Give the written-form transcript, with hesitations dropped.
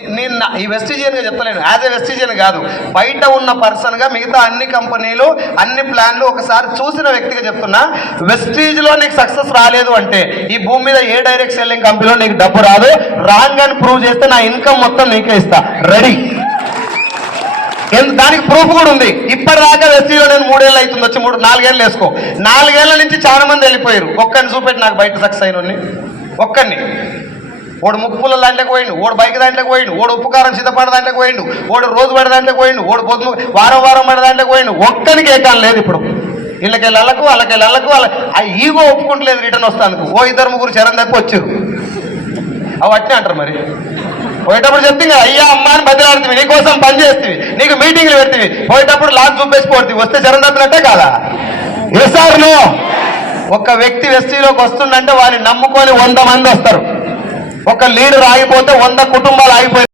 నేను ఈ వెస్టిజియన్గా చెప్తలేను, as a వెస్టిజియన్ కాదు, బయట ఉన్న పర్సన్గా మిగతా అన్ని కంపెనీలు అన్ని ప్లాన్లు ఒకసారి చూసిన వ్యక్తిగా చెప్తున్నా. వెస్టీజ్లో నీకు సక్సెస్ రాలేదు అంటే ఈ భూమి మీద ఏ డైరెక్ట్ సెల్లింగ్ కంపెనీలో నీకు డబ్బు రాదు. రాంగ్ అని ప్రూవ్ చేస్తే నా ఇన్కమ్ మొత్తం నీకే ఇస్తా, రెడీ. దానికి ప్రూఫ్ కూడా ఉంది. ఇప్పటిదాకా వెస్టీజ్లో నేను 3 ఏళ్ళు అవుతుంది, వచ్చి 4 ఏళ్ళు వేసుకో. 4 ఏళ్ల నుంచి చాలా మంది వెళ్ళిపోయారు. ఒక్కరిని చూపెట్టి నాకు బయట సక్సెస్ అయిన ఒక్కరిని. ఓడు ముక్కుపుల్ల దాంట్లోకి పోయిండు, ఓడు బైక్ దాంట్లోకి పోయిండు, ఓడు ఉప్పుకారం సిద్ధపడ దాంట్లోకి పోయిండు, ఓడు రోజు పడే దాంట్లోకి పోయిండు, ఓడు పొద్దు వారం పడే దాంట్లోకి పోయిండు. ఒక్కరికి ఏకాలం లేదు ఇప్పుడు. వీళ్ళకెళ్ళకు వాళ్ళ ఆ ఈగో ఒప్పుకుంటలేదు రిటర్న్ వస్తాను. 2-3 చరణ్ తప్పి వచ్చారు. అవి అట్నే అంటారు. మరి పోయేటప్పుడు చెప్తే అయ్యా అమ్మ అని బదిలాడుతుంది, నీకోసం పని చేస్తుంది, నీకు మీటింగ్లు పెడుతుంది, పోయేటప్పుడు లాక్ చూపేసిపోతుంది. వస్తే చరణ్ తప్పినట్టే కాదా? Sir no. ఒక వ్యక్తి వెస్టీలోకి వస్తుందంటే వారిని నమ్ముకొని 100 మంది వస్తారు. ఒక లీడర్ ఆగిపోతే 100 కుటుంబాలు ఆగిపోయి